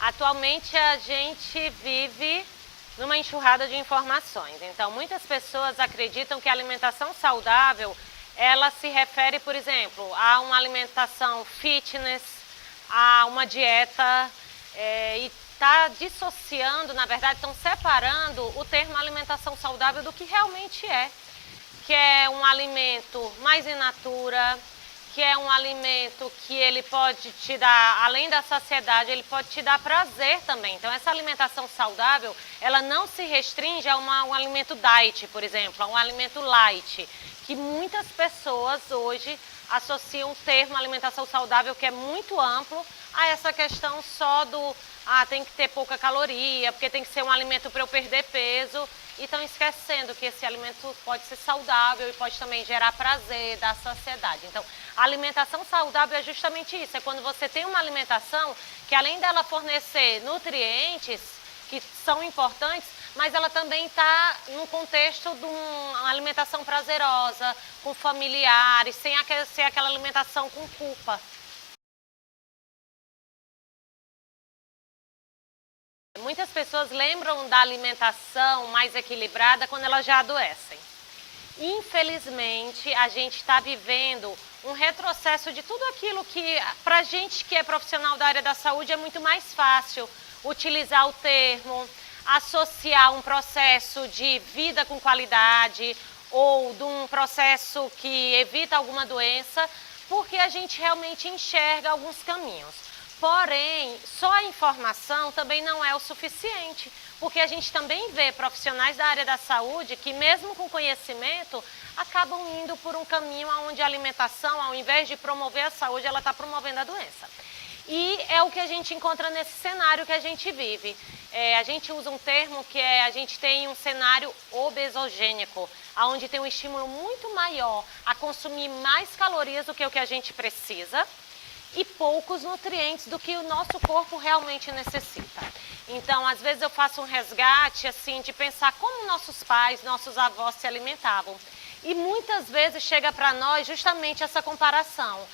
Atualmente a gente vive numa enxurrada de informações. Então, muitas pessoas acreditam que a alimentação saudável, ela se refere, por exemplo, a uma alimentação fitness, a uma dieta, e está dissociando, na verdade, estão separando o termo alimentação saudável do que realmente é. Que é um alimento mais in natura, que é um alimento que ele pode te dar, além da saciedade, ele pode te dar prazer também. Então, essa alimentação saudável, ela não se restringe a um alimento diet, por exemplo, a um alimento light, que muitas pessoas hoje associam o termo alimentação saudável, que é muito amplo, a essa questão só do, tem que ter pouca caloria, porque tem que ser um alimento para eu perder peso. E estão esquecendo que esse alimento pode ser saudável e pode também gerar prazer, dar saciedade. Então, a alimentação saudável é justamente isso, é quando você tem uma alimentação que, além dela fornecer nutrientes que são importantes, mas ela também está no contexto de uma alimentação prazerosa, com familiares, sem ser aquela alimentação com culpa. Muitas pessoas lembram da alimentação mais equilibrada quando elas já adoecem. Infelizmente, a gente está vivendo um retrocesso de tudo aquilo que, para a gente que é profissional da área da saúde, é muito mais fácil utilizar o termo, associar um processo de vida com qualidade ou de um processo que evita alguma doença, porque a gente realmente enxerga alguns caminhos. Porém, só a informação também não é o suficiente, porque a gente também vê profissionais da área da saúde que, mesmo com conhecimento, acabam indo por um caminho onde a alimentação, ao invés de promover a saúde, ela está promovendo a doença. E é o que a gente encontra nesse cenário que a gente vive. A gente usa um termo que a gente tem um cenário obesogênico, onde tem um estímulo muito maior a consumir mais calorias do que o que a gente precisa, e poucos nutrientes do que o nosso corpo realmente necessita. Então, às vezes eu faço um resgate, assim, de pensar como nossos pais, nossos avós se alimentavam. E muitas vezes chega para nós justamente essa comparação.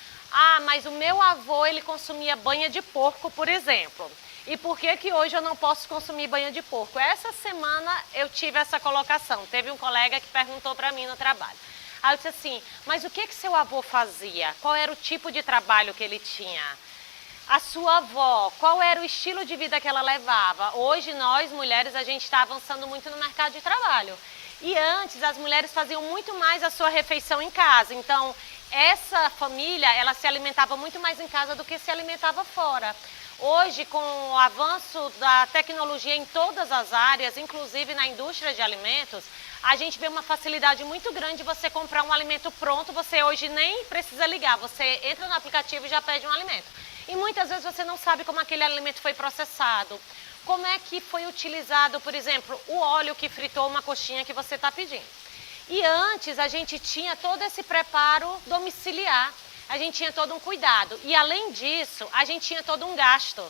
Mas o meu avô, ele consumia banha de porco, por exemplo. E por que que hoje eu não posso consumir banha de porco? Essa semana eu tive essa colocação. Teve um colega que perguntou para mim no trabalho. Aí eu disse assim, mas o que seu avô fazia? Qual era o tipo de trabalho que ele tinha? A sua avó, qual era o estilo de vida que ela levava? Hoje nós, mulheres, a gente está avançando muito no mercado de trabalho. E antes, as mulheres faziam muito mais a sua refeição em casa. Então, essa família, ela se alimentava muito mais em casa do que se alimentava fora. Hoje, com o avanço da tecnologia em todas as áreas, inclusive na indústria de alimentos, a gente vê uma facilidade muito grande de você comprar um alimento pronto, você hoje nem precisa ligar, você entra no aplicativo e já pede um alimento. E muitas vezes você não sabe como aquele alimento foi processado, como é que foi utilizado, por exemplo, o óleo que fritou uma coxinha que você está pedindo. E antes a gente tinha todo esse preparo domiciliar, a gente tinha todo um cuidado e, além disso, a gente tinha todo um gasto.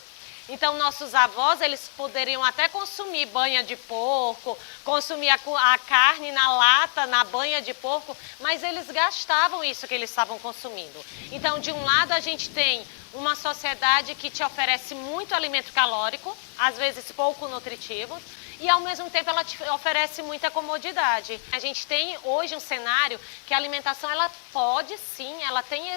Então, nossos avós, eles poderiam até consumir banha de porco, consumir a carne na lata, na banha de porco, mas eles gastavam isso que eles estavam consumindo. Então, de um lado, a gente tem uma sociedade que te oferece muito alimento calórico, às vezes pouco nutritivo, e ao mesmo tempo ela te oferece muita comodidade. A gente tem hoje um cenário que a alimentação, ela pode sim, ela tem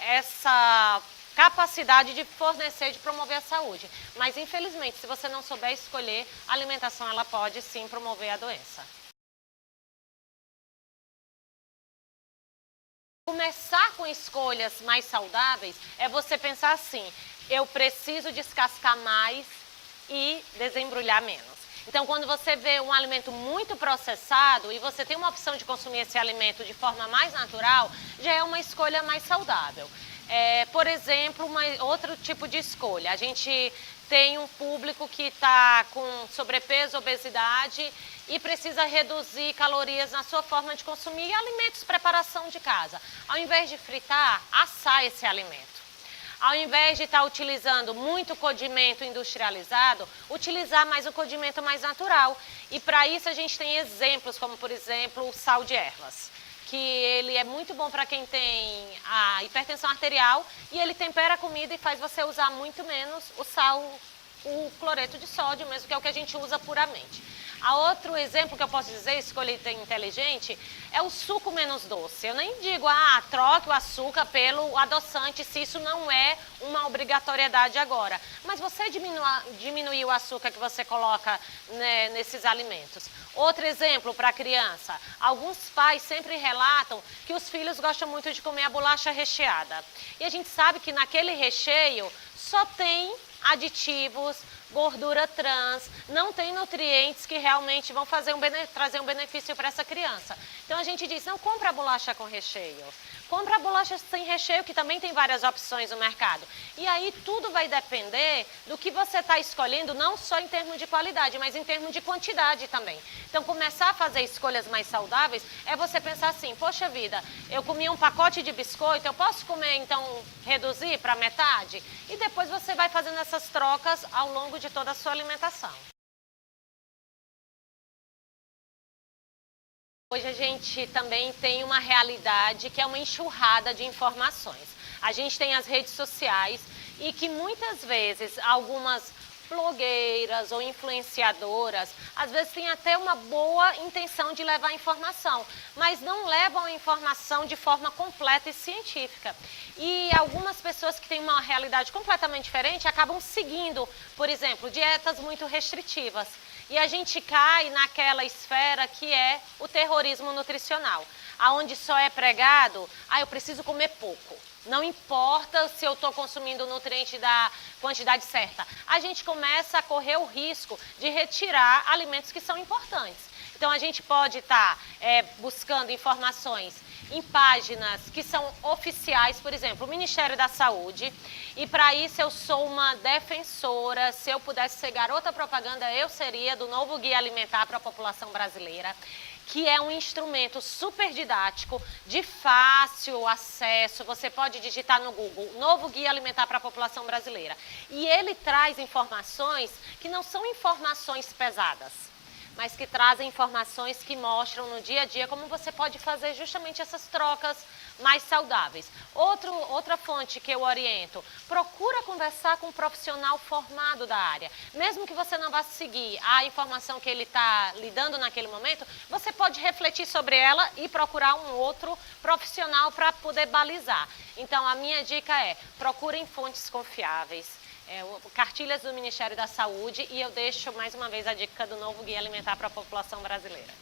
essa capacidade de fornecer, de promover a saúde. Mas, infelizmente, se você não souber escolher, a alimentação, ela pode sim promover a doença. Começar com escolhas mais saudáveis é você pensar assim, eu preciso descascar mais e desembrulhar menos. Então, quando você vê um alimento muito processado e você tem uma opção de consumir esse alimento de forma mais natural, já é uma escolha mais saudável. Por exemplo, outro tipo de escolha. A gente tem um público que está com sobrepeso, obesidade e precisa reduzir calorias na sua forma de consumir alimentos, preparação de casa. Ao invés de fritar, assar esse alimento. Ao invés de estar utilizando muito condimento industrializado, utilizar mais o condimento mais natural. E para isso a gente tem exemplos, como por exemplo o sal de ervas, que ele é muito bom para quem tem a hipertensão arterial e ele tempera a comida e faz você usar muito menos o sal, o cloreto de sódio mesmo, que é o que a gente usa puramente. A outro exemplo que eu posso dizer, escolha inteligente, é o suco menos doce. Eu nem digo, troque o açúcar pelo adoçante, se isso não é uma obrigatoriedade agora. Mas você diminuir o açúcar que você coloca, né, nesses alimentos. Outro exemplo para a criança, alguns pais sempre relatam que os filhos gostam muito de comer a bolacha recheada. E a gente sabe que naquele recheio só tem aditivos, gordura trans, não tem nutrientes que realmente vão trazer um benefício para essa criança. Então a gente diz, não compra a bolacha com recheio, compra a bolacha sem recheio, que também tem várias opções no mercado. E aí tudo vai depender do que você está escolhendo, não só em termos de qualidade, mas em termos de quantidade também. Então começar a fazer escolhas mais saudáveis é você pensar assim, poxa vida, eu comi um pacote de biscoito, eu posso comer então reduzir para metade? E depois você vai fazendo essas trocas ao longo de toda a sua alimentação. Hoje a gente também tem uma realidade que é uma enxurrada de informações. A gente tem as redes sociais e que muitas vezes algumas blogueiras ou influenciadoras, às vezes têm até uma boa intenção de levar informação, mas não levam a informação de forma completa e científica. E algumas pessoas que têm uma realidade completamente diferente acabam seguindo, por exemplo, dietas muito restritivas. E a gente cai naquela esfera que é o terrorismo nutricional, aonde só é pregado, eu preciso comer pouco. Não importa se eu estou consumindo o nutriente da quantidade certa. A gente começa a correr o risco de retirar alimentos que são importantes. Então, a gente pode estar buscando informações em páginas que são oficiais, por exemplo, o Ministério da Saúde. E para isso eu sou uma defensora, se eu pudesse ser garota propaganda, eu seria do novo Guia Alimentar para a População Brasileira, que é um instrumento super didático, de fácil acesso. Você pode digitar no Google, Novo Guia Alimentar para a População Brasileira. E ele traz informações que não são informações pesadas, mas que trazem informações que mostram no dia a dia como você pode fazer justamente essas trocas mais saudáveis. Outra fonte que eu oriento, procura conversar com um profissional formado da área. Mesmo que você não vá seguir a informação que ele está lhe dando naquele momento, você pode refletir sobre ela e procurar um outro profissional para poder balizar. Então, a minha dica é, procurem fontes confiáveis. Cartilhas do Ministério da Saúde, e eu deixo mais uma vez a dica do novo Guia Alimentar para a População Brasileira.